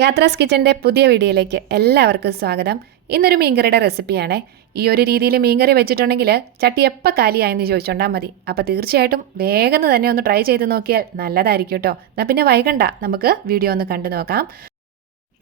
യാത്രാസ് കിച്ചൻ്റെ പുതിയ വീഡിയോയിലേക്ക് എല്ലാവർക്കും സ്വാഗതം. ഇന്നൊരു മീൻകറിയുടെ റെസിപ്പിയാണ്. ഈ ഒരു രീതിയിൽ മീൻകറി വെച്ചിട്ടുണ്ടെങ്കിൽ ചട്ടി എപ്പോൾ കാലിയായെന്ന് ചോദിച്ചോണ്ടാൽ മതി. അപ്പോൾ തീർച്ചയായിട്ടും വേഗം തന്നെ ഒന്ന് ട്രൈ ചെയ്ത് നോക്കിയാൽ നല്ലതായിരിക്കും കേട്ടോ. എന്നാൽ പിന്നെ വൈകണ്ട, നമുക്ക് വീഡിയോ ഒന്ന് കണ്ടു നോക്കാം.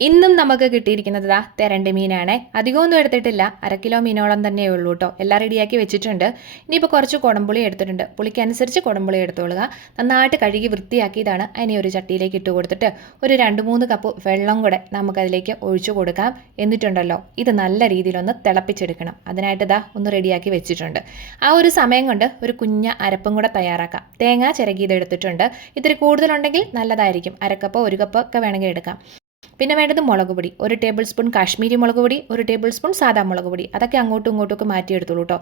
ഇന്നും നമുക്ക് കിട്ടിയിരിക്കുന്നത് തെരണ്ടി മീനാണ്. അധികമൊന്നും എടുത്തിട്ടില്ല, 1/2 കിലോ മീനോളം തന്നെ ഉള്ളൂ കേട്ടോ. എല്ലാം റെഡിയാക്കി വെച്ചിട്ടുണ്ട്. ഇനിയിപ്പോൾ കുറച്ച് കുടംപുളി എടുത്തിട്ടുണ്ട്. പുളിക്കനുസരിച്ച് കുടംപുളി എടുത്തോളുക. നന്നായിട്ട് കഴുകി വൃത്തിയാക്കിയതാണ്. അതിനെ ഒരു ചട്ടിയിലേക്ക് ഇട്ട് കൊടുത്തിട്ട് ഒരു 2-3 കപ്പ് വെള്ളം കൂടെ നമുക്കതിലേക്ക് ഒഴിച്ചു കൊടുക്കാം. എന്നിട്ടുണ്ടല്ലോ ഇത് നല്ല രീതിയിലൊന്ന് തിളപ്പിച്ചെടുക്കണം. അതിനായിട്ട് ഒന്ന് റെഡിയാക്കി വെച്ചിട്ടുണ്ട്. ആ ഒരു സമയം കൊണ്ട് ഒരു കുഞ്ഞ അരപ്പും കൂടെ തയ്യാറാക്കാം. തേങ്ങ ചിരകിയത് എടുത്തിട്ടുണ്ട്. ഇത്തിരി കൂടുതലുണ്ടെങ്കിൽ നല്ലതായിരിക്കും. 1/2 കപ്പോ 1 കപ്പോ ഒക്കെ വേണമെങ്കിൽ എടുക്കാം. പിന്നെ വേണ്ടത് മുളക് പൊടി, 1 ടേബിൾ സ്പൂൺ കാശ്മീരി മുളക് പൊടി, 1 ടേബിൾ സ്പൂൺ സാദാ മുളക് പൊടി. അതൊക്കെ അങ്ങോട്ടും ഇങ്ങോട്ടും മാറ്റിയെടുത്തോളൂ കേട്ടോ.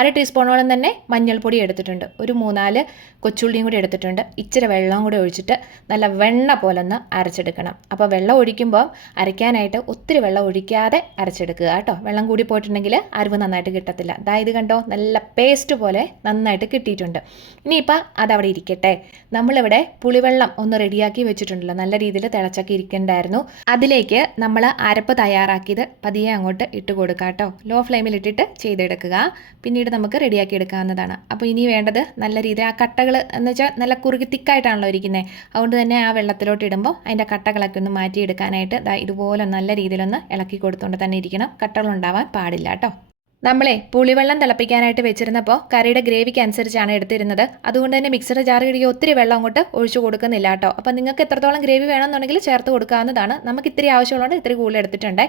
1/2 ടീസ്പൂണോളം തന്നെ മഞ്ഞൾപ്പൊടി എടുത്തിട്ടുണ്ട്. ഒരു 3-4 കൊച്ചുള്ളിയും കൂടി എടുത്തിട്ടുണ്ട്. ഇച്ചിരി വെള്ളം കൂടി ഒഴിച്ചിട്ട് നല്ല വെണ്ണ പോലെ ഒന്ന് അരച്ചെടുക്കണം. അപ്പോൾ വെള്ളം ഒഴിക്കുമ്പോൾ അരയ്ക്കാനായിട്ട് ഒത്തിരി വെള്ളം ഒഴിക്കാതെ അരച്ചെടുക്കുക കേട്ടോ. വെള്ളം കൂടി പോയിട്ടുണ്ടെങ്കിൽ അരവ് നന്നായിട്ട് കിട്ടത്തില്ല. ഇത് കണ്ടോ, നല്ല പേസ്റ്റ് പോലെ നന്നായിട്ട് കിട്ടിയിട്ടുണ്ട്. ഇനിയിപ്പോൾ അതവിടെ ഇരിക്കട്ടെ. നമ്മളിവിടെ പുളിവെള്ളം ഒന്ന് റെഡിയാക്കി വെച്ചിട്ടുണ്ടല്ലോ, നല്ല രീതിയിൽ തിളച്ചൊക്കെ ഇരിക്കണ്ടായിരുന്നു. അതിലേക്ക് നമ്മൾ അരപ്പ് തയ്യാറാക്കിയത് പതിയെ അങ്ങോട്ട് ഇട്ട് കൊടുക്കുക കേട്ടോ. ലോ ഫ്ലെയിമിൽ ഇട്ടിട്ട് ചെയ്തെടുക്കുക. പിന്നീട് നമുക്ക് റെഡിയാക്കി എടുക്കാവുന്നതാണ്. അപ്പോൾ ഇനി വേണ്ടത് നല്ല രീതിയിൽ ആ കട്ടകൾ എന്ന് വെച്ചാൽ നല്ല കുറുകി തിക്കായിട്ടാണല്ലോ ഇരിക്കുന്നത്. അതുകൊണ്ട് തന്നെ ആ വെള്ളത്തിലോട്ട് ഇടുമ്പോൾ അതിൻ്റെ കട്ടകളൊക്കെ ഒന്ന് മാറ്റിയെടുക്കാനായിട്ട് ഇതുപോലെ നല്ല രീതിയിലൊന്ന് ഇളക്കി കൊടുത്തുകൊണ്ട് തന്നെ ഇരിക്കണം. കട്ടകളുണ്ടാവാൻ പാടില്ല കേട്ടോ. നമ്മളെ പുളിവെള്ളം തിളപ്പിക്കാനായിട്ട് വെച്ചിരുന്നപ്പോൾ കറിയുടെ ഗ്രേവിക്ക് അനുസരിച്ചാണ് എടുത്തിരുന്നത്. അതുകൊണ്ട് തന്നെ മിക്സർ ജാർ കഴുകി ഒത്തിരി വെള്ളം അങ്ങോട്ട് ഒഴിച്ചു കൊടുക്കുന്നില്ല കേട്ടോ. അപ്പോൾ നിങ്ങൾക്ക് എത്രത്തോളം ഗ്രേവി വേണമെന്നുണ്ടെങ്കിൽ ചേർത്ത് കൊടുക്കാവുന്നതാണ്. നമുക്ക് ഇത്തിരി ആവശ്യമുള്ളതുകൊണ്ട് ഇത്തിരി കൂടുതൽ എടുത്തിട്ടുണ്ട്.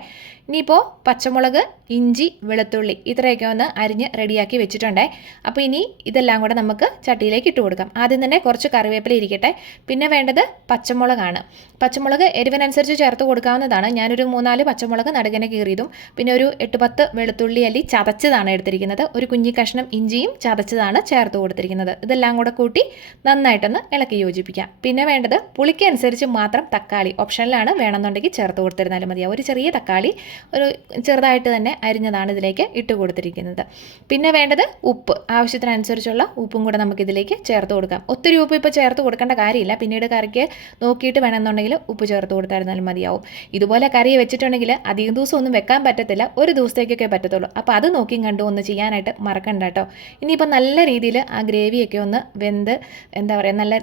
ഇനിയിപ്പോൾ പച്ചമുളക്, ഇഞ്ചി, വെളുത്തുള്ളി ഇത്രയൊക്കെ ഒന്ന് അരിഞ്ഞ് റെഡിയാക്കി വെച്ചിട്ടുണ്ട്. അപ്പോൾ ഇനി ഇതെല്ലാം കൂടെ നമുക്ക് ചട്ടിയിലേക്ക് ഇട്ട് കൊടുക്കാം. ആദ്യം തന്നെ കുറച്ച് കറിവേപ്പില ഇരിക്കട്ടെ. പിന്നെ വേണ്ടത് പച്ചമുളകാണ്. പച്ചമുളക് എരിവിനനുസരിച്ച് ചേർത്ത് കൊടുക്കാവുന്നതാണ്. ഞാനൊരു 3-4 പച്ചമുളക് നടുകനെ കീറിയതും പിന്നെ ഒരു 8-10 വെളുത്തുള്ളി അല്ലി ചതച്ചതാണ് എടുത്തിരിക്കുന്നത്. ഒരു കുഞ്ഞി കഷ്ണം ഇഞ്ചിയും ചതച്ചതാണ് ചേർത്ത് കൊടുത്തിരിക്കുന്നത്. ഇതെല്ലാം കൂടെ കൂട്ടി നന്നായിട്ടൊന്ന് ഇളക്കി യോജിപ്പിക്കാം. പിന്നെ വേണ്ടത് പുളിക്ക് അനുസരിച്ച് മാത്രം തക്കാളി ഓപ്ഷനിലാണ്, വേണമെന്നുണ്ടെങ്കിൽ ചേർത്ത് കൊടുത്തിരുന്നാലും മതിയാവും. ഒരു ചെറിയ തക്കാളി ഒരു ചെറുതായിട്ട് തന്നെ അരിഞ്ഞതാണ് ഇതിലേക്ക് ഇട്ട് കൊടുത്തിരിക്കുന്നത്. പിന്നെ വേണ്ടത് ഉപ്പ്, ആവശ്യത്തിനനുസരിച്ചുള്ള ഉപ്പും കൂടെ നമുക്കിതിലേക്ക് ചേർത്ത് കൊടുക്കാം. ഒത്തിരി ഉപ്പ് ഇപ്പോൾ ചേർത്ത് കൊടുക്കേണ്ട കാര്യമില്ല. പിന്നീട് കറിക്ക് നോക്കിയിട്ട് വേണമെന്നുണ്ടെങ്കിൽ ഉപ്പ് ചേർത്ത് കൊടുത്തായിരുന്നാലും മതിയാവും. ഇതുപോലെ കറി വെച്ചിട്ടുണ്ടെങ്കിൽ അധികം ദിവസം ഒന്നും വെക്കാൻ പറ്റത്തില്ല, ഒരു ദിവസത്തേക്കൊക്കെ പറ്റത്തുള്ളൂ. അപ്പോൾ അത് നോക്കിയും കണ്ടും ഒന്ന് ചെയ്യാനായിട്ട് മറക്കണ്ട കേട്ടോ. ഇനിയിപ്പോൾ നല്ല രീതിയിൽ ആ ഗ്രേവിയൊക്കെ ഒന്ന് വെന്ത്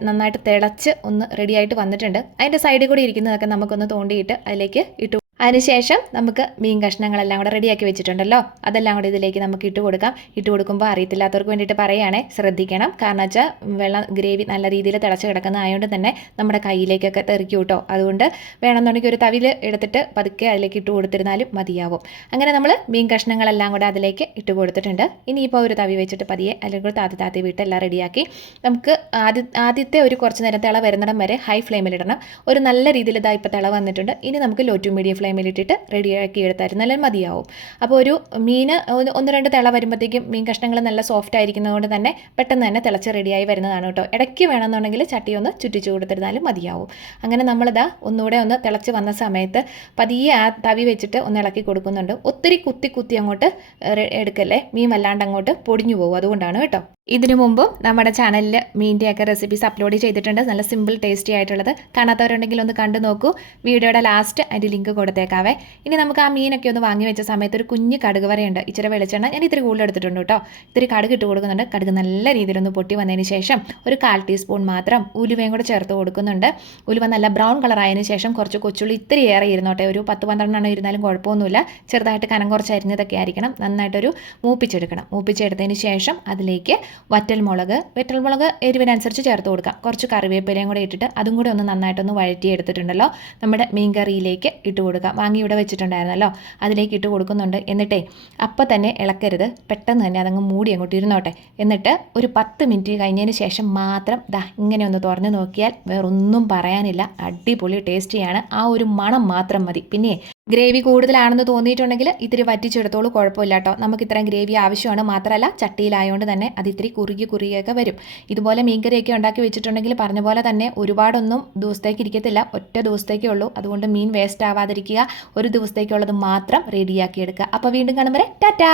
നന്നായിട്ട് തിളച്ച് ഒന്ന് റെഡിയായിട്ട് വന്നിട്ടുണ്ട്. അതിൻ്റെ സൈഡിൽ കൂടി ഇരിക്കുന്നതൊക്കെ നമുക്കൊന്ന് തോണ്ടിയിട്ട് അതിലേക്ക് ഇട്ടു. അതിനുശേഷം നമുക്ക് മീൻ കഷ്ണങ്ങളെല്ലാം കൂടെ റെഡിയാക്കി വെച്ചിട്ടുണ്ടല്ലോ, അതെല്ലാം കൂടെ ഇതിലേക്ക് നമുക്ക് ഇട്ട് കൊടുക്കാം. ഇട്ട് കൊടുക്കുമ്പോൾ അറിയത്തില്ലാത്തവർക്ക് വേണ്ടിയിട്ട് പറയുകയാണെ, ശ്രദ്ധിക്കണം. കാരണം വെച്ചാൽ വെള്ളം ഗ്രേവി നല്ല രീതിയിൽ തിളച്ച് കിടക്കുന്നതായതുകൊണ്ട് തന്നെ നമ്മുടെ കയ്യിലേക്കൊക്കെ തെറിക്കും കേട്ടോ. അതുകൊണ്ട് വേണമെന്നുണ്ടെങ്കിൽ ഒരു തവിൽ എടുത്തിട്ട് പതുക്കെ അതിലേക്ക് ഇട്ട് കൊടുത്തിരുന്നാലും മതിയാവും. അങ്ങനെ നമ്മൾ മീൻ കഷ്ണങ്ങളെല്ലാം കൂടെ അതിലേക്ക് ഇട്ട് കൊടുത്തിട്ടുണ്ട്. ഇനിയിപ്പോൾ ഒരു തവി വെച്ചിട്ട് പതിയെ അല്ലെങ്കിൽ കൂടെ താത്തി വിട്ട് എല്ലാം റെഡിയാക്കി നമുക്ക് ആദ്യത്തെ ഒരു കുറച്ച് നേരം തിള വരുന്നിടം വരെ ഹൈ ഫ്ലെയിമിലിടണം. ഒരു നല്ല രീതിയിൽ ഇപ്പോൾ തിള വന്നിട്ടുണ്ട്. ഇനി നമുക്ക് ലോ ടു മീഡിയം ഫ്ലെയിമിലിട്ടിട്ട് റെഡിയാക്കി എടുത്തായിരുന്നാലും മതിയാവും. അപ്പോൾ ഒരു മീന് 1-2 തിള വരുമ്പോഴത്തേക്കും മീൻ കഷ്ണങ്ങൾ നല്ല സോഫ്റ്റ് ആയിരിക്കുന്നതുകൊണ്ട് തന്നെ പെട്ടെന്ന് തന്നെ തിളച്ച് റെഡിയായി വരുന്നതാണ് കേട്ടോ. ഇടയ്ക്ക് വേണമെന്നുണ്ടെങ്കിൽ ചട്ടി ഒന്ന് ചുറ്റിച്ചു കൊടുത്തിരുന്നാലും മതിയാവും. അങ്ങനെ നമ്മളിതാ ഒന്നുകൂടെ ഒന്ന് തിളച്ച് വന്ന സമയത്ത് പതിയെ ആ തവി വെച്ചിട്ട് ഒന്ന് ഇളക്കി കൊടുക്കുന്നുണ്ട്. ഒത്തിരി കുത്തി അങ്ങോട്ട് എടുക്കല്ലേ, മീൻ വല്ലാണ്ട് അങ്ങോട്ട് പൊടിഞ്ഞു പോകും. അതുകൊണ്ടാണ് കേട്ടോ. ഇതിനു മുമ്പും നമ്മുടെ ചാനലിൽ മീൻ്റെയൊക്കെ റെസിപ്പീസ് അപ്ലോഡ് ചെയ്തിട്ടുണ്ട്. നല്ല സിമ്പിൾ ടേസ്റ്റി ആയിട്ടുള്ളത്. കാണാത്തവരുണ്ടെങ്കിൽ ഒന്ന് കണ്ടു നോക്കൂ. വീഡിയോയുടെ ലാസ്റ്റ് അതിൻ്റെ ലിങ്ക് കൊടുത്തേക്കാവേ. ഇനി നമുക്ക് ആ മീനൊക്കെ ഒന്ന് വാങ്ങി വെച്ച സമയത്ത് ഒരു കുഞ്ഞ് കടുക് വരയുണ്ട്. ഇച്ചിരി വെളിച്ചെണ്ണ ഞാൻ ഇത്തിരി കൂടുതൽ എടുത്തിട്ടുണ്ട് കേട്ടോ. ഇത്തിരി കടുക് ഇട്ട് കൊടുക്കുന്നുണ്ട്. കടുക് നല്ല രീതിയിലൊന്ന് പൊട്ടി വന്നതിന് ശേഷം ഒരു 1/4 ടീസ്പൂൺ മാത്രം ഉലുവയും കൂടെ ചേർത്ത് കൊടുക്കുന്നുണ്ട്. ഉലുവ നല്ല ബ്രൗൺ കളറായതിനു ശേഷം കുറച്ച് കൊച്ചുള്ളി ഇത്തിരി ഏറെ ഇരുന്നോട്ടെ. ഒരു 10-12 ഇരുന്നാലും കുഴപ്പമൊന്നുമില്ല. ചെറുതായിട്ട് കനം കുറച്ച് അരിഞ്ഞതൊക്കെ ആയിരിക്കണം. നന്നായിട്ടൊരു മൂപ്പിച്ചെടുക്കണം. മൂപ്പിച്ചെടുത്തതിന് ശേഷം അതിലേക്ക് വറ്റൽമുളക് എരിവിനനുസരിച്ച് ചേർത്ത് കൊടുക്കാം. കുറച്ച് കറിവേപ്പിലയും കൂടെ ഇട്ടിട്ട് അതും കൂടെ ഒന്ന് നന്നായിട്ടൊന്ന് വഴറ്റിയെടുത്തിട്ടുണ്ടല്ലോ നമ്മുടെ മീൻകറിയിലേക്ക് ഇട്ട് കൊടുക്കാം. വാങ്ങി ഇവിടെ വെച്ചിട്ടുണ്ടായിരുന്നല്ലോ, അതിലേക്ക് ഇട്ട് കൊടുക്കുന്നുണ്ട്. എന്നിട്ടേ അപ്പം തന്നെ ഇളക്കരുത്, പെട്ടെന്ന് തന്നെ അതങ്ങ് മൂടി അങ്ങോട്ട് ഇരുന്നോട്ടെ. എന്നിട്ട് ഒരു 10 മിനിറ്റ് കഴിഞ്ഞതിന് ശേഷം മാത്രം ഇങ്ങനെ ഒന്ന് തുറന്ന് നോക്കിയാൽ വേറൊന്നും പറയാനില്ല, അടിപൊളി ടേസ്റ്റിയാണ്. ആ ഒരു മണം മാത്രം മതി. പിന്നെ ഗ്രേവി കൂടുതലാണെന്ന് തോന്നിയിട്ടുണ്ടെങ്കിൽ ഇത്തിരി വറ്റിച്ചെടുത്തോളൂ, കുഴപ്പമില്ല കേട്ടോ. നമുക്ക് ഇത്രയും ഗ്രേവി ആവശ്യമാണ്. മാത്രമല്ല ചട്ടിയിലായതുകൊണ്ട് തന്നെ അത് ഇത്തിരി കുറുകിയൊക്കെ വരും. ഇതുപോലെ മീൻകറിയൊക്കെ ഉണ്ടാക്കി വെച്ചിട്ടുണ്ടെങ്കിൽ പറഞ്ഞ പോലെ തന്നെ ഒരുപാടൊന്നും ദിവസത്തേക്ക് ഇരിക്കത്തില്ല, ഒറ്റ ദിവസത്തേക്കേ ഉള്ളൂ. അതുകൊണ്ട് മീൻ വേസ്റ്റ് ആവാതിരിക്കുക. ഒരു ദിവസത്തേക്കുള്ളത് മാത്രം റെഡിയാക്കി എടുക്കുക. അപ്പോൾ വീണ്ടും കാണും വരെ ടാറ്റാ.